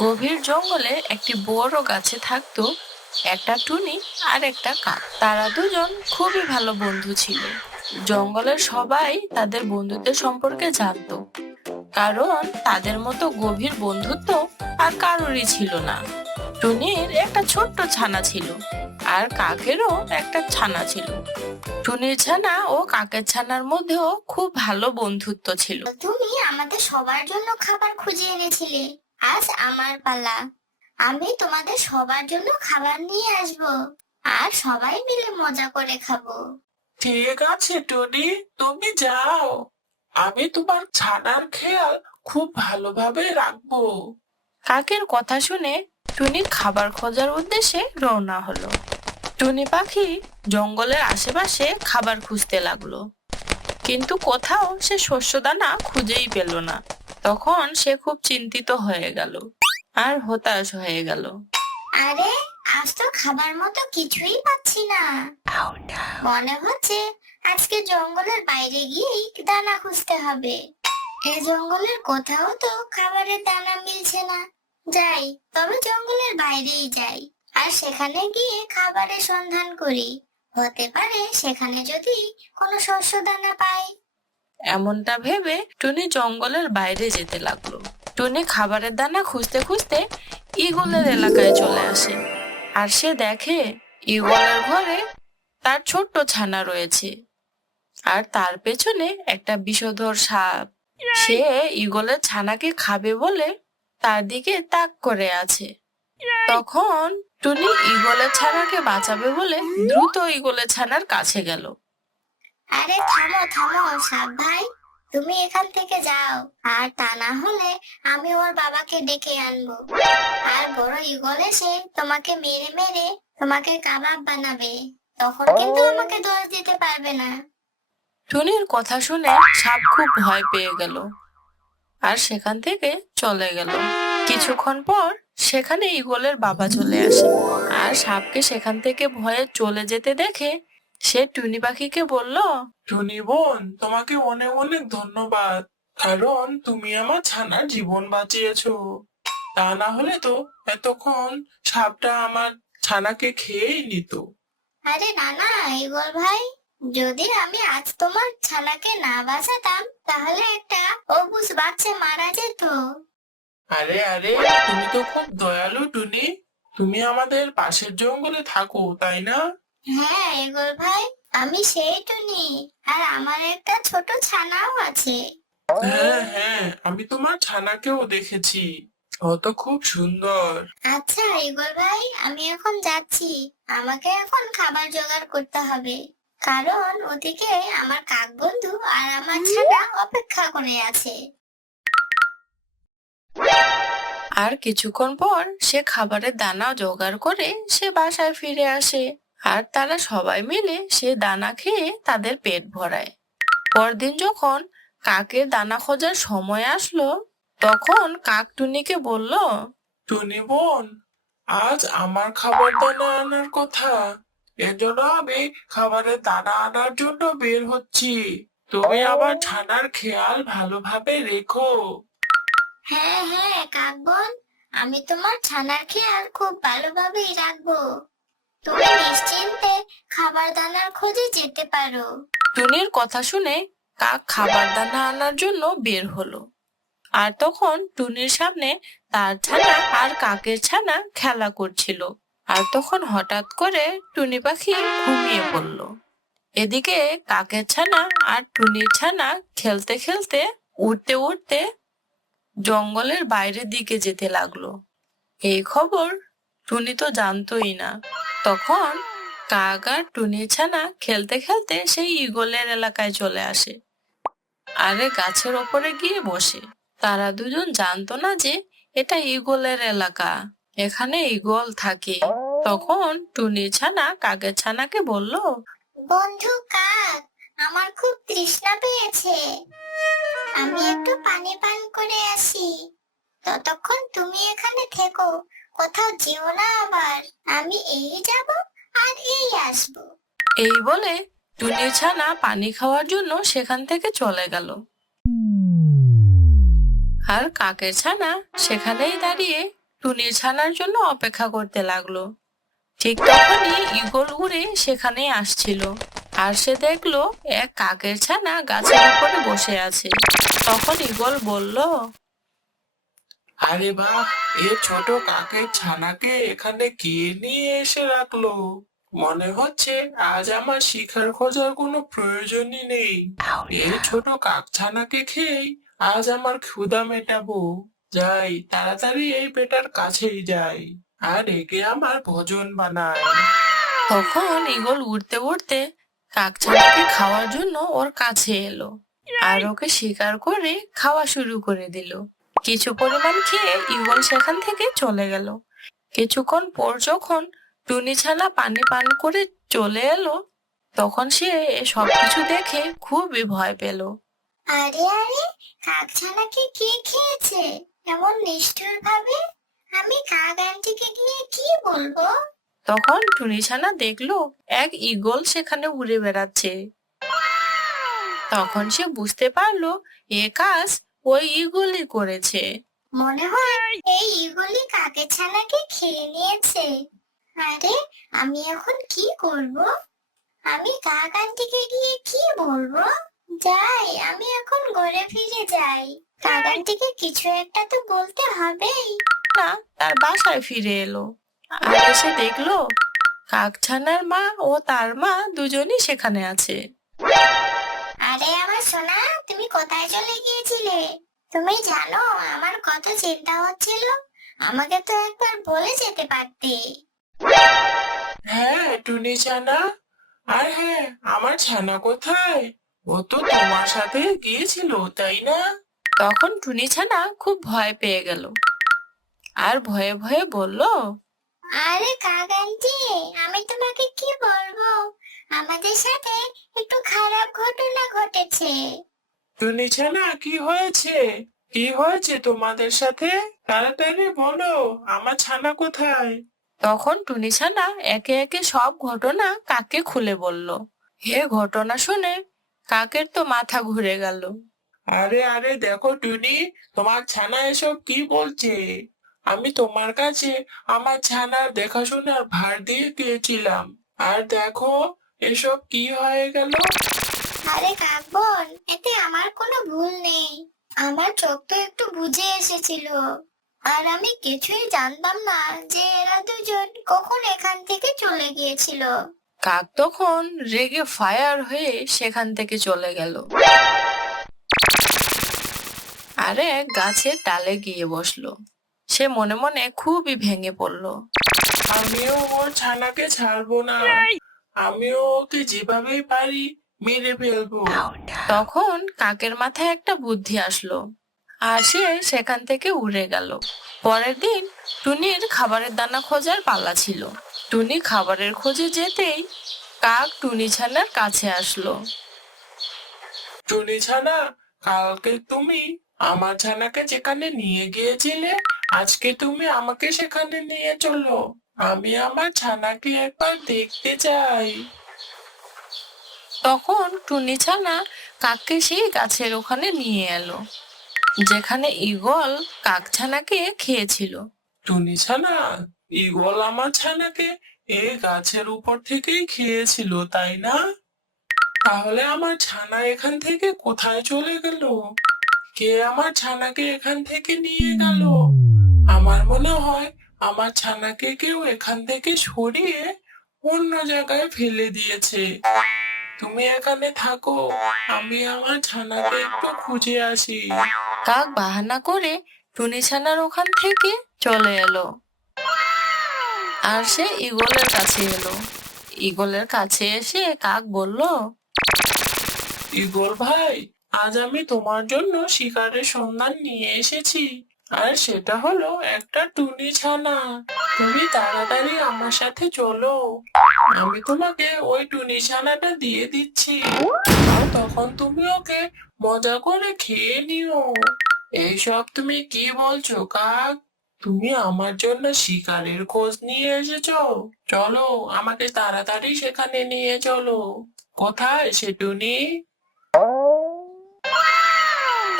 গভীর জঙ্গলে একটি বড় গাছে থাকতো একটা টুনি আর একটা কাক। তারা দুজন খুবই ভালো বন্ধু ছিল। জঙ্গলের সবাই তাদের বন্ধুত্বের সম্পর্কে জানতো, কারণ তাদের মতো গভীর বন্ধুত্ব আর কারোরই ছিল না। টুনির একটা ছোট্ট ছানা ছিল, আর কাকেরও একটা ছানা ছিল। টুনির ছানা ও কাকের ছানার মধ্যেও খুব ভালো বন্ধুত্ব ছিল। তুমি আমাদের সবার জন্য খাবার খুঁজে এনেছিলে। আজ আমার পালা। আমি তোমাদের সবার জন্য খাবার নিয়ে আসব, আর সবাই মিলে মজা করে খাবো। ঠিক আছে টনি, তুমি যাও। আমি তোমার ছানার খেয়াল খুব ভালোভাবে রাখবো। কাকের কথা শুনে টুনি খাবার খোঁজার উদ্দেশ্যে রওনা হলো। টুনি পাখি জঙ্গলের আশেপাশে খাবার খুঁজতে লাগলো, কিন্তু কোথাও সে শস্যদানা খুঁজেই পেল না। তখন সে খুব চিন্তিত হয়ে গেল আর হতাশ হয়ে গেল। আরে, আজ তো খাবার মতো কিছুই পাচ্ছি না। মনে হচ্ছে আজকে জঙ্গলের বাইরে গিয়েই দানা খুঁজতে হবে। এই জঙ্গলের কোথাও তো খাবারের দানা মিলছে না। যাই, তবে জঙ্গলের বাইরেই যাই, আর সেখানে গিয়ে খাবারের সন্ধান করি। হতে পারে সেখানে যদি কোনো শস্য দানা পাই। এমনটা ভেবে টুনি জঙ্গলের বাইরে যেতে লাগলো। টুনি খাবারের দানা খুঁজতে খুঁজতে ঈগলের এলাকায় চলে আসে, আর সে দেখে ঈগলের ঘরে তার ছোট্ট ছানা রয়েছে, আর তার পেছনে একটা বিষধর সাপ। সে ঈগলের ছানাকে খাবে বলে তার দিকে তাক করে আছে। তখন টুনি ঈগলের ছানাকে বাঁচাবে বলে দ্রুত ঈগলের ছানার কাছে গেল। আরে থামো থামো সাপ ভাই, তুমি এখান থেকে যাও, আর তা না হলে আমি ওর বাবাকে ডেকে আনবো। আর বড় ঈগল এসে তোমাকে মেরে মেরে তোমাকে কাবাব বানাবে। তখন কিন্তু আমাকে দোষ দিতে পারবে না। টুনির কথা শুনে সাপ খুব ভয় পেয়ে গেল আর সেখান থেকে চলে গেল। কিছুক্ষণ পর সেখানে ঈগলের বাবা চলে আসে, আর সাপকে সেখান থেকে ভয়ে চলে যেতে দেখে সে টুনি পাখিকে বলল, টনি বোন, তোমাকে অনেক অনেক ধন্যবাদ, কারণ তুমি আমার ছানার জীবন বাঁচিয়েছো। তা না হলে তো এতক্ষণ সাপটা আমার ছানাকে খেয়েই নিত। আরে না না ঈগল ভাই, যদি আমি আজ তোমার ছানাকে না বাঁচাতাম তাহলে একটা অবুঝ বাচ্চা মারা যেত। আরে আরে, তুমি তো খুব দয়ালু টুনি। তুমি আমাদের পাশের জঙ্গলে থাকো, তাই না? হ্যাঁ ঈগল ভাই, আমি সেই টুনি, আর আমার একটা ছোট ছানাও আছে। হ্যাঁ হ্যাঁ, আমি তোমার ছানাকেও দেখেছি। ও তো খুব সুন্দর। আচ্ছা ঈগল ভাই, আমি এখন যাচ্ছি। আমাকে এখন খাবার জোগাড় করতে হবে, কারণ ওদিকে আমার কাক বন্ধু আর আমার ছানা অপেক্ষা করে আছে। আর কিছুক্ষণ পর সে খাবারের দানা জোগাড় করে সে বাসায় ফিরে আসে, আর তারা সবাই মিলে সে দানা খেয়ে তাদের পেট ভরায়। পরদিন যখন কাকের দানা খোঁজার সময় আসলো, তখন কাক টুনিকে বলল, টুনি বোন, আজ আমার খাবার দানা আনার কথা। এজন্য আমি খাবারের দানা আনার জন্য বের হচ্ছি। তুমি আমার ছানার খেয়াল ভালোভাবে রেখো। হ্যাঁ হ্যাঁ কাক বোন, আমি তোমার ছানার খেয়াল খুব ভালোভাবেই রাখবো। তুমি নিশ্চিন্তে খাবার দানার খোঁজে যেতে পারো। টুনির কথা শুনে কাক খাবার দানা আনার জন্য বের হলো। আর তখন টুনির সামনে তার ছানা আর কাকের ছানা খেলা করছিল। আর তখন হঠাৎ করে টুনি পাখি ঘুমিয়ে পড়ল। এদিকে কাকের ছানা আর টুনির ছানা খেলতে খেলতে উঠতে উঠতে জঙ্গলের বাইরের দিকে যেতে লাগলো। এই খবর টুনি তো জানতোই না। তখন কাক আর টুনির ছানা খেলতে খেলতে সেই ঈগলের এলাকায় চলে আসে, আরে গাছের ওপরে গিয়ে বসে। তারা দুজন জানতো না যে এটা ঈগলের এলাকা, এখানে ঈগল থাকে। তখন টুনির ছানা কাকের ছানাকে বলল, বন্ধু কাক, আমার খুব তৃষ্ণা পেয়েছে। আমি একটু পানি পান করে আসি। ততক্ষণ তুমি এখানে থেকো, কোথাও যেও না আবার। আমি এই যাব আর এই আসবো। এই বলে টুনির ছানা পানি খাওয়ার জন্য সেখান থেকে চলে গেল। আর কাকের ছানা সেখানেই দাঁড়িয়ে টুনির ছানার জন্য অপেক্ষা করতে লাগলো। ঠিক তখনই ঈগল উড়ে সেখানে আসছিল, আর সে দেখলো এক কাকের ছানা গাছের উপরে বসে আছে। তখন ঈগল বলল, আরে বাহ, এ ছোট কাকের ছানাকে এখানে কে নিয়ে এসে রাখলো? মনে হচ্ছে আজ আমার শিকার খোঁজার কোনো প্রয়োজনই নেই। এই ছোট কাক ছানাকে খেয়েই আজ আমার ক্ষুধা মেটাবো। যাই, তাড়াতাড়ি এই বেটার কাছেই যাই, আর একে আমার ভোজন বানাই। তখন ঈগল উড়তে উড়তে কাকছানাকে খাওয়ার জন্য ওর কাছে এলো, আর ওকে শিকার করে খাওয়া শুরু করে দিল। কিছু পরিমাণ খেয়ে ঈগল সেখান থেকে চলে গেল। কিছুক্ষণ পর যখন টুনি ছানা পানি পান করে চলে এলো, তখন সে সব কিছু দেখে খুবই ভয় পেল। আরে আরে, কাকছানাকে কে খেয়েছে এমন নিষ্ঠুর ভাবে? আমি কাক আন্টিকে গিয়ে কি বলবো? তখন টুনি ছানা দেখলো এক ঈগল সেখানে উড়ে বেড়াচ্ছে। তখন সে বুঝতে পারলো এ কাজ ওই ঈগলই করেছে। মনে হয় এই ইগলি কাকের ছানাকে খেয়ে নিয়েছে। আরে, আমি এখন কি করব? আমি কাক আন্টিকে গিয়ে কি বলবো? যাই, আমি এখন ঘরে ফিরে যাই। কাক আন্টিকে কিছু একটা তো বলতে হবেই। না, তার বাসায় ফিরে এলো, আর এসে দেখলো কাকছানার মা ও তার মা দুজনই সেখানে আছে। আরে আমার সোনা, তুমি কোথায় চলে গিয়েছিলে? তুমি জানো আমার কত চিন্তা হচ্ছিল। আমাকে তো একবার বলে যেতে পারতে। হ্যাঁ টুনি ছানা, আর হ্যাঁ, আমার ছানা কোথায়? ও তো তোমার সাথে গিয়েছিল, তাই না? তখন টুনি ছানা খুব ভয় পেয়ে গেল, আর ভয়ে ভয়ে বলল, আরে কাক আন্টি, আমি তোমাকে কি বলবো? আমাদের সাথে একটু খারাপ ঘটনা ঘটেছে। টুনি ছানা, কি হয়েছে? কি হয়েছে তোমাদের সাথে? তাড়াতাড়ি বলো, আমার ছানা কোথায়? তখন টুনি ছানা একে একে সব ঘটনা কাককে খুলে বলল। হে ঘটনা শুনে কাকের তো মাথা ঘুরে গেল। আরে আরে, দেখো টুনি, তোমার ছানা এসব কি বলছে? আমি তোমার কাছে আমার ছানার দেখাশোনার ভার দিয়ে গিয়েছিলাম, আর দেখো এসব কি হয়ে গেল। আরে কাক বোন, এতে আমার কোনো ভুল নেই। আমার চোখ তো একটু বুঝে এসেছিল, আর আমি কিছুই জানতাম না যে এরা দুজন কখন এখান থেকে চলে গিয়েছিল। কাক তখন রেগে ফায়ার হয়ে সেখান থেকে চলে গেল, আর এক গাছের ডালে গিয়ে বসলো। সে মনে মনে খুবই ভেঙে পড়ল। আমিও ওর ছানাকে ছাড়বো না, আমিও ওকে যেভাবেই পারি মেরে ফেলবো। তখন কাকের মাথায় একটা বুদ্ধি আসলো, আর সে সেখান থেকে উড়ে গেল। পরের দিন টুনির খাবারের দানা খোঁজার পালা ছিল। টুনি খাবারের খোঁজে যেতেই কাক টুনি ছানার কাছে আসলো। টুনি ছানা, কালকে তুমি আমার ছানাকে যেখানে নিয়ে গিয়েছিলে, আজকে তুমি আমাকে সেখানে নিয়ে চলো। আমি আমার ছানাকে একবার দেখতে চাই। তখন টুনি ছানা কাককে সেই গাছের ওখানে নিয়ে এলো, যেখানে ঈগল কাকছানাকে খেয়েছিল। টুনি ছানা, ঈগল আমার ছানাকে এই গাছের উপর থেকেই খেয়েছিল, তাই না? তাহলে আমার ছানা এখান থেকে কোথায় চলে গেল? কে আমার ছানাকে এখান থেকে নিয়ে গেল? আমার মনে হয় আমার ছানাকে কেউ এখান থেকে সরিয়ে অন্য জায়গায় ফেলে দিয়েছে। তুমি এখানে থাকো, আমি আমার ছানাকে একটু খুঁজে আসি। কাক বাহানা করে টুনি ছানার ওখান থেকে চলে এলো, আর সে ঈগলের কাছে এলো। ঈগলের কাছে এসে কাক বলল, ঈগল ভাই, আজ আমি তোমার জন্য শিকারের সন্ধান নিয়ে এসেছি, আর সেটা হলো একটা টুনি ছানা। তুমি তাড়াতাড়ি আমার সাথে চলো, আমি তোমাকে ওই টুনি ছানাটা দিয়ে দিচ্ছি, আর তখন তুমি ওকে মজা করে খেয়ে নিও। এইসব তুমি কি বলছো কাক? তুমি আমার জন্য শিকারের খোঁজ নিয়ে এসেছো? চলো, আমাকে তাড়াতাড়ি সেখানে নিয়ে চলো। কোথায় সে টুনি?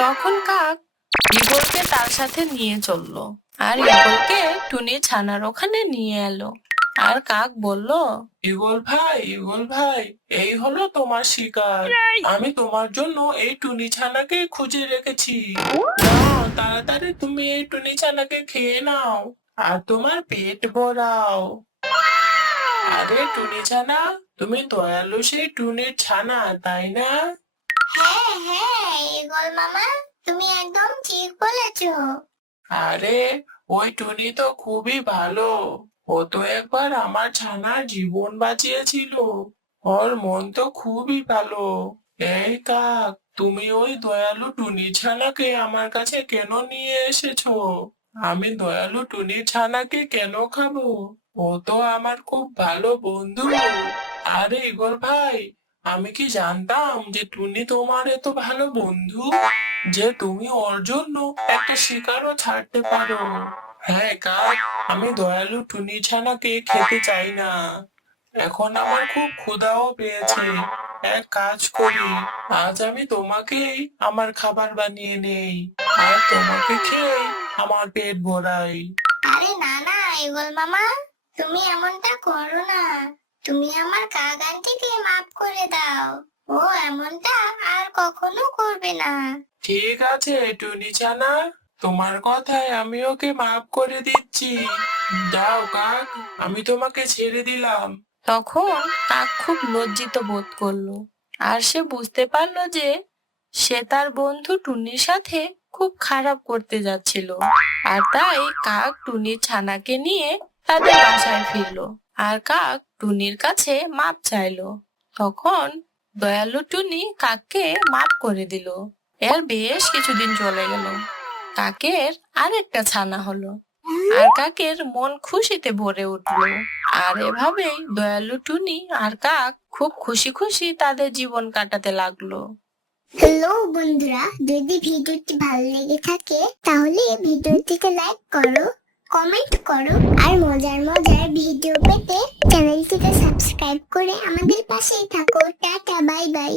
তখন কাক ঈগলকে তার সাথে নিয়ে চললো, আর ঈগলকে টুনি ছানার ওখানে নিয়ে এলো। আর কাক বলল, ঈগল ভাই, এই হলো তোমার শিকার। আমি তোমার জন্য এই টুনি ছানাকে খুঁজে রেখেছি। নাও, তাড়াতাড়ি তুমি এই টুনি ছানাকে খেয়ে নাও আর তোমার পেট ভরাও। আরে টুনি ছানা, তুমি দয়ালু সেই টুনির ছানা, তাই না? হ্যাঁ হ্যাঁ ঈগল মামা, তুমি একদম ঠিক বলেছো। আরে ওই টুনি তো খুবই ভালো। ও তো একবার আমার ছানার জীবন বাঁচিয়েছিল। ওর মন তো খুবই ভালো। এই কাক, তুমি ওই দয়ালু টুনি ছানাকে আমার কাছে কেন নিয়ে এসেছো? আমি দয়ালু টুনি ছানাকে কেন খাবো? ও তো আমার খুব ভালো বন্ধু। আরে ঈগল ভাই, আমি কি জানতাম যে টুনি তোমার এত ভালো বন্ধু, যে তুমি ওর জন্য একটা শিকারও ছাড়তে পারো। হ্যাঁ কাক, আমি দয়ালু টুনি ছানাকে খেতে চাই না। এখন আমার খুব ক্ষুধাও পেয়েছে। এক কাজ করি, আজ আমি তোমাকেই আমার খাবার বানিয়ে নেই আর তোমাকে খেয়ে আমার পেট ভরাই। আরে না না ঈগল মামা, তুমি এমনটা করো না। তুমি আমার কাক আন্টিকে মাফ করে দাও। ও এমনটা আর কখনো করবে না। ঠিক আছে টুনি ছানা, তোমার কথায় আমি ওকে মাফ করে দিচ্ছি। যাও কাক, আমি তোমাকে ছেড়ে দিলাম। তখন কাক খুব লজ্জিত বোধ করলো। আর সে বুঝতে পারলো যে সে তার বন্ধু টুনির সাথে খুব খারাপ করতে যাচ্ছিল। আর তাই কাক টুনির ছানাকে নিয়ে তাদের বাসায় ফিরলো। আর কাক টুনির কাছে মাপ চাইলো। তখন দয়ালু টুনি কাককে মাপ করে দিল। এর বেশ কিছুদিন চলে গেল। কাকের আরেকটা ছানা হলো। আর কাকের মন খুশিতে ভরে উঠলো। আর এভাবেই দয়ালু টুনি আর কাক খুব খুশি খুশি তাদের জীবন কাটাতে লাগলো। হ্যালো বন্ধুরা, যদি ভিডিওটি ভালো লেগে থাকে তাহলে ভিডিওটিকে লাইক করো, কমেন্ট করো আর মজার মজার ভিডিও পেতে চ্যানেলটিকে সাবস্ক্রাইব করে আমাদের পাশেই থাকো। Tata, bye bye.